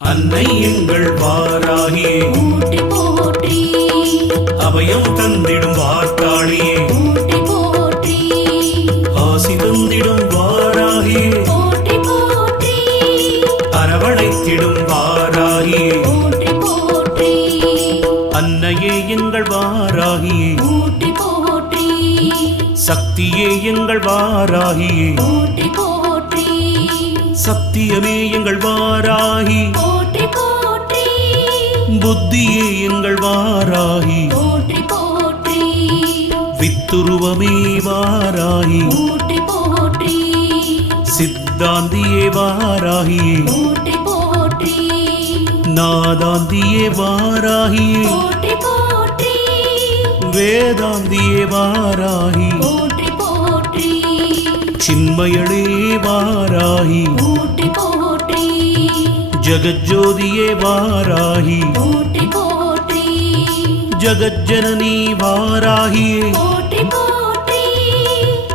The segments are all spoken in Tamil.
அன்னை எங்கள் வாராகியே போற்றி போற்றி அபயம் தந்திடும் வார்த்தாளியே போற்றி போற்றி ஆசி தந்திடும் வாராகியே போற்றி போற்றி அரவணைத்திடும் வாராகியே போற்றி போற்றி அன்னையே எங்கள் வாராகியே போற்றி போற்றி சக்தியே எங்கள் வாராகியே போற்றி போற்றி சத்தியமே எங்கள் வாராகி போற்றி போற்றி புத்தியே எங்கள் வாராகி போற்றி போற்றி வித்துருவமே வாராகி போற்றி போற்றி சித்தாந்தியே வாராகியே போற்றி போற்றி நாதாந்தியே வாராகியே போற்றி போற்றி வேதாந்தியே வாராகி போற்றி போற்றி சின்மயளே வாராகி போற்றி போற்றி ஜகஜோதியே வாராகி போற்றி போற்றி ஜகஜனனி வாராகியே போற்றி போற்றி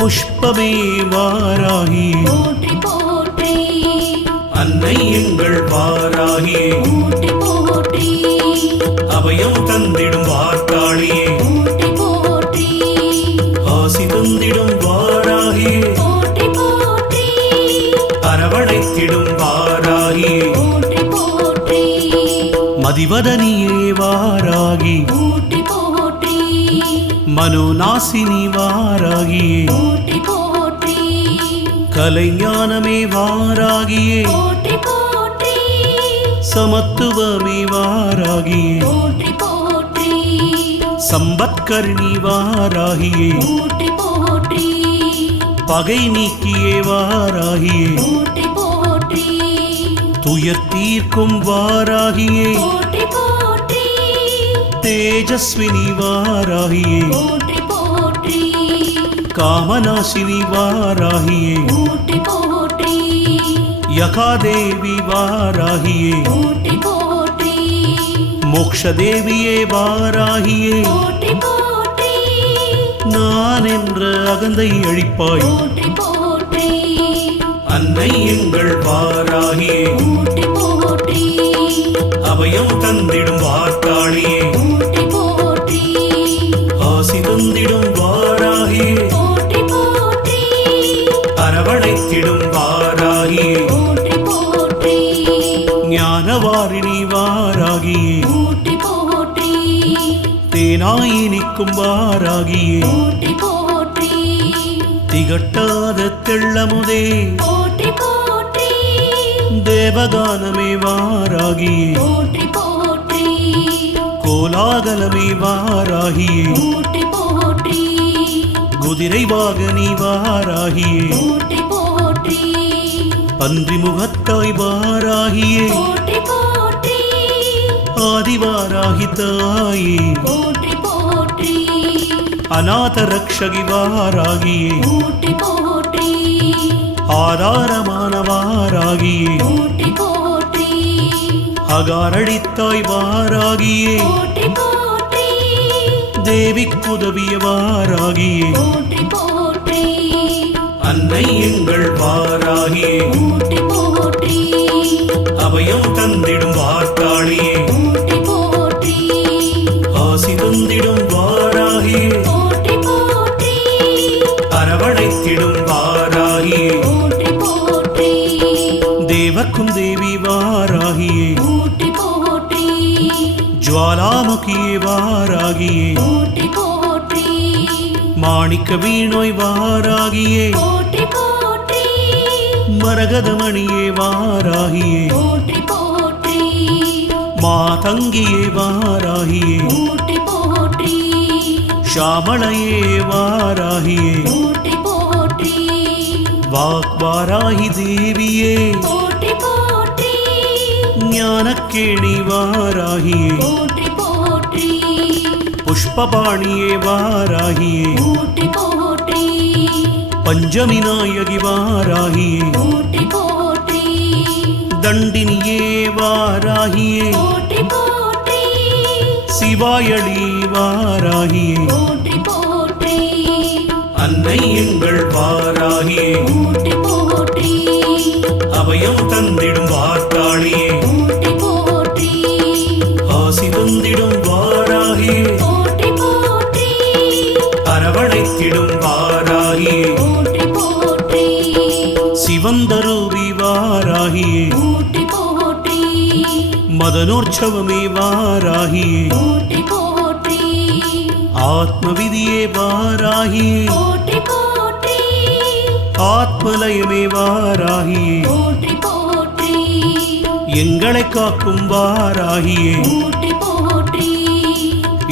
புஷ்பமே வாராகி போற்றி போற்றி அன்னை எங்கள் வாராகியே போற்றி போற்றி அபயம் தந்திடும் வார்த்தாளியே போற்றி போற்றி ஆசி தந்திடும் வாராகியே போற்றி போற்றி அரவணைத்திடும் வாராகியே போற்றி போற்றி மதிவதனியே வாராகி போற்றி போற்றி மனோநாசினி வாராகியே போற்றி போற்றி கலைஞானமே வாராகியே போற்றி போற்றி சமத்துவமே வாராகியே போற்றி போற்றி சம்பத்கர்ணி வாராகியே போற்றி போற்றி பகை நீக்கியே வாராகியே போற்றி போற்றி துயர் தீர்க்கும் வாராகியே போற்றி போற்றி தேஜஸ்வினி வாராகியே போற்றி போற்றி காமநாசினி வாராகியே போற்றி போற்றி யகாதேவி வாராகியே போற்றி போற்றி மோக்ஷதேவியே வாராகியே போற்றி போற்றி நான் என்ற அகந்தை அழிப்பாய் போற்றி போற்றி அன்னை எங்கள் வாராகியே போற்றி போற்றி அபயம் தந்திடும் வார்த்தாளியே போற்றி போற்றி ஆசி தந்திடும் வாராகியே போற்றி போற்றி அரவணைத்திடும் வாராகியே போற்றி போற்றி ஞானவாரிணி வாராகியே போற்றி போற்றி தேனாயினிக்கும் வாராகியே போற்றி போற்றி திகட்டாத தெள்ளமுதே போற்றி போற்றி தேவகானமே வாராகியே போற்றி போற்றி கோலாகலமே வாராகியே போற்றி போற்றி குதிரை வாகனி வாராகியே போற்றி போற்றி பன்றி முகத்தாய் வாராகியே போற்றி போற்றி ஆதிவாராகி தாயே போற்றி போற்றி அநாத ரக்ஷகி வாராகியே போற்றி போற்றி ஆதாரமான வாராகியே போற்றி போற்றி அகாரடித்தாய் வாராகியே போற்றி போற்றி தேவிக்குதவிய வாராகியே போற்றி போற்றி அன்னை எங்கள் வாராகியே போற்றி போற்றி அபயம் தந்திடும் வார்த்தாளியே போற்றி போற்றி ஆசி தந்திடும் வாராகியே போற்றி போற்றி அரவணைத்திடும் வாராகியே போற்றி போற்றி தேவர்க்கும் தேவி வாராகியே போற்றி போற்றி ஜுவாலாமுகியே வாராகியே போற்றி போற்றி மாணிக்க வீணோய் வாராகியே போற்றி போற்றி மரகதமணியே வாராகியே போற்றி போற்றி மாதங்கியே வாராகியே போற்றி போற்றி ஷாமளையே வாராகியே போற்றி போற்றி வாக்வாராகி தேவியே போற்றி போற்றி ஞானக்கேணி வாராகியே போற்றி போற்றி புஷ்பபாணியே வாராகியே போற்றி போற்றி பஞ்சமி நாயகி வாராகியே போற்றி போற்றி தண்டினியே வாராகியே போற்றி போற்றி சிவாயளி வாராகியே போற்றி போற்றி அன்னை எங்கள் வாராகியே போற்றி போற்றி அபயம் தந்திடும் வார்த்தாளியே போற்றி வாராகியே போற்றி போற்றி மதனோற்சவமே வாராகியே போற்றி போற்றி ஆத்மவிதியே வாராகியே போற்றி போற்றி ஆத்மலயமே வாராகியே போற்றி போற்றி எங்களை காக்கும் வாராகியே போற்றி போற்றி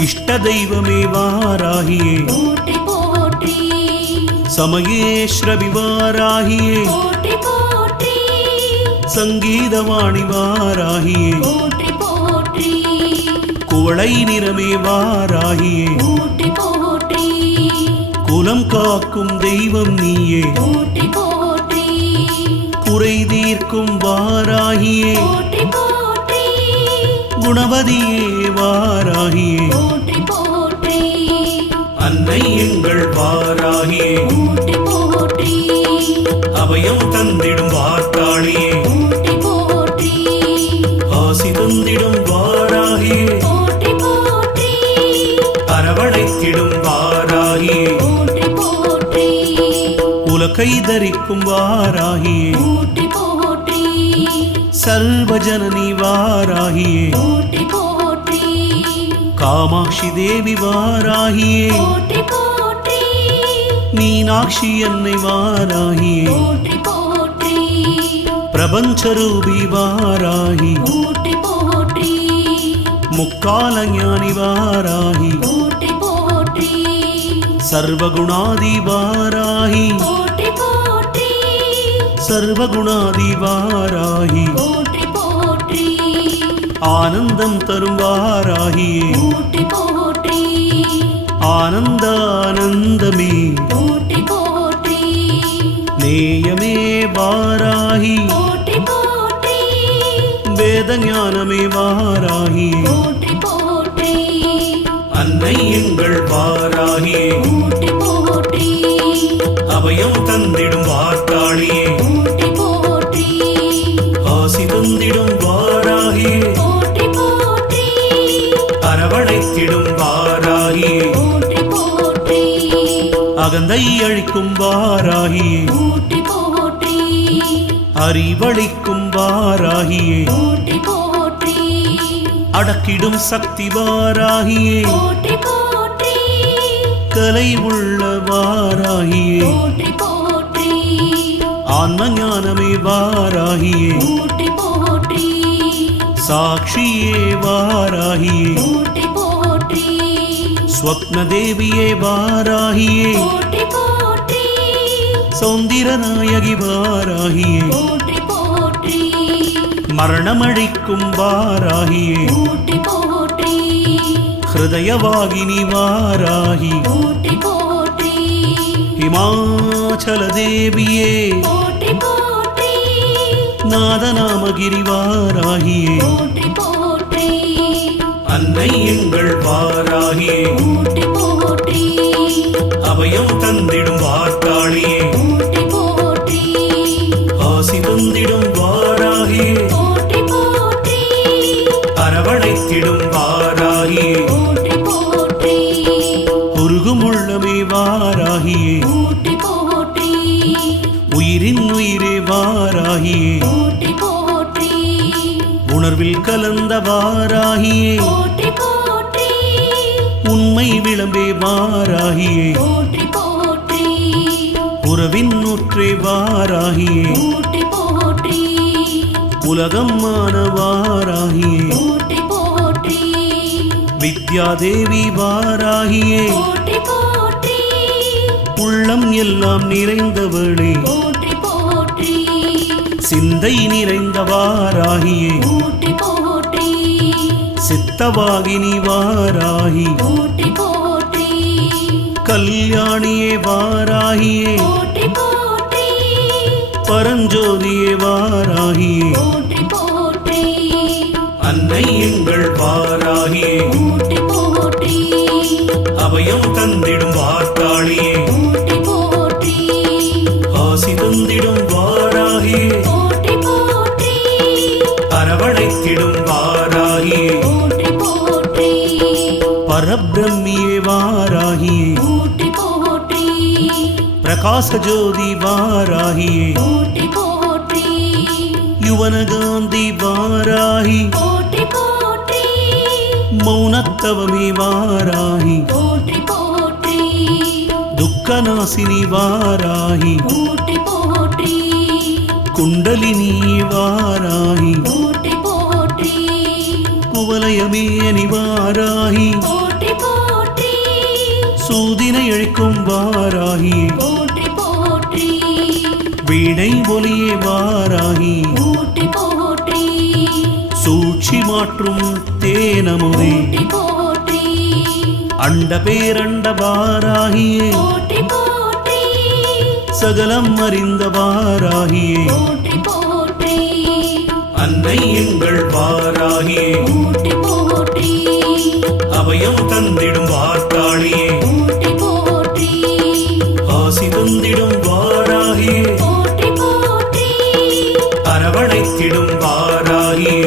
இஷ்ட தெய்வமே வாராகியே போற்றி போற்றி சமயேஸ்வரி வாராகியே போற்றி போற்றி சங்கீதவாணி வாராகியே போற்றி போற்றி குவளை நிறமே வாராகியே போற்றி போற்றி குலம் காக்கும் தெய்வம் நீயே போற்றி போற்றி குறை தீர்க்கும் வாராகியே போற்றி போற்றி குணவதியே வாராகியே போற்றி போற்றி அன்னை எங்கள் வாராகியே போற்றி போற்றி அபயம் தந்திடும் வார்த்தாளியே போற்றி போற்றி ஆசி தந்திடும் வாராகியே போற்றி போற்றி அரவணைத்திடும் வாராகியே போற்றி போற்றி உலகை தரிக்கும் வாராகியே போற்றி போற்றி சர்வஜனனி வாராகியே போற்றி போற்றி காமாட்சி தேவி வாராகியே போற்றி போற்றி மீனாட்சி அன்னை வாராகியே போற்றி போற்றி பிரபஞ்சரூபி வாராகி போற்றி போற்றி முக்கால ஞானி வாராகி போற்றி போற்றி சர்வகுணாதி வாராகி போற்றி போற்றி சர்வகுணாதி வாராகி போற்றி போற்றி ஆனந்தம் தரும் வாராகியே போற்றி போற்றி ஆனந்தானந்தமே போற்றி போற்றி நேயமே வாராகி போற்றி போற்றி வேத ஞானமே வாராகியே போற்றி போற்றி அன்னை எங்கள் வாராகியே போற்றி போற்றி அபயம் தந்திடும் வார்த்தாளியே போற்றி போற்றி ஆசி தந்திடும் வாராகியே போற்றி போற்றி அரவணைத்திடும் வாராகியே போற்றி போற்றி அகந்தை அழிக்கும் வாராகியே போற்றி போற்றி அறிவளிக்கும் வாராகியே போற்றி போற்றி அடக்கிடும் சக்தி வாராகியே போற்றி போற்றி கலை உள்ள வாராகியே போற்றி போற்றி ஆன்ம ஞானமே வாராகியே போற்றி போற்றி சாட்சியே வாராகியே போற்றி போற்றி ஸ்வப்ன தேவியே வாராகியே போற்றி போற்றி சௌந்திரநாயகி வாராகியே போற்றி போற்றி மரணமழிக்கும் வாராகியே போற்றி போற்றி ஹிருதயவாகினி வாராகி போற்றி போற்றி ஹிமாச்சல தேவியே போற்றி போற்றி நாதநாமகிரி வாராகியே போற்றி போற்றி அன்னை எங்கள் வாராகியே போற்றி போற்றி அபயம் தந்திடும் வார்த்தாளியே போற்றி போற்றி ஆசி தந்திடும் வாராகியே போற்றி போற்றி அரவணைத்திடும் வாராகியே போற்றி போற்றி உருகும் உள்ளமே வாராகியே போற்றி போற்றி உயிரின் உயிரே வாராகியே போற்றி போற்றி உணர்வில் கலந்த வாராகியே போற்றி போற்றி உண்மை விளம்பே வாராகியே போற்றி போற்றி உறவின் நூற்றே வாராகியே போற்றி போற்றி உலகம் வாராகியே போற்றி போற்றி வித்யாதேவி வாராகியே போற்றி போற்றி உள்ளம் எல்லாம் நிறைந்தவளே போற்றி போற்றி சிந்தை நிறைந்த வாராகியே போற்றி போற்றி சித்தவாகினி வாராகி போற்றி போற்றி கல்யாணியே வாராகியே போற்றி போற்றி பரஞ்சோதியே வாராகியே போற்றி போற்றி அன்னை எங்கள் வாராகியே போற்றி போற்றி அபயம் தந்திடும் வார்த்தாளியே போற்றி போற்றி ஆசி தந்திடும் வாராகியே போற்றி போற்றி அரவணைத்திடும் வாராகியே போற்றி போற்றி பரபிரம்மியே வாராகியே போற்றி போற்றி பிரகாச ஜோதி வாராகியே போற்றி போற்றி புவனகாந்தி வாராகி போற்றி போற்றி மௌனத்தவமே வாராகி போற்றி போற்றி துக்கநாசினி வாராகி போற்றி போற்றி குண்டலினி வாராகி போற்றி போற்றி குவலயமேனி வாராகி போற்றி போற்றி சூதினை அழிக்கும் வாராகி போற்றி போற்றி வீணை ஒலியே வாராகி போற்றி போற்றி சூழ்ச்சி மாற்றும் தேனமுதே போற்றி போற்றி அண்ட பேரண்ட வாராகியே போற்றி போற்றி சகலம் அறிந்த வாராகியே போற்றி போற்றி அன்னை எங்கள் வாராகியே போற்றி போற்றி அபயம் தந்திடும் வார்த்தாளியே போற்றி போற்றி ஆசி தந்திடும் வாராகியே போற்றி போற்றி அரவணைத்திடும் வாராகியே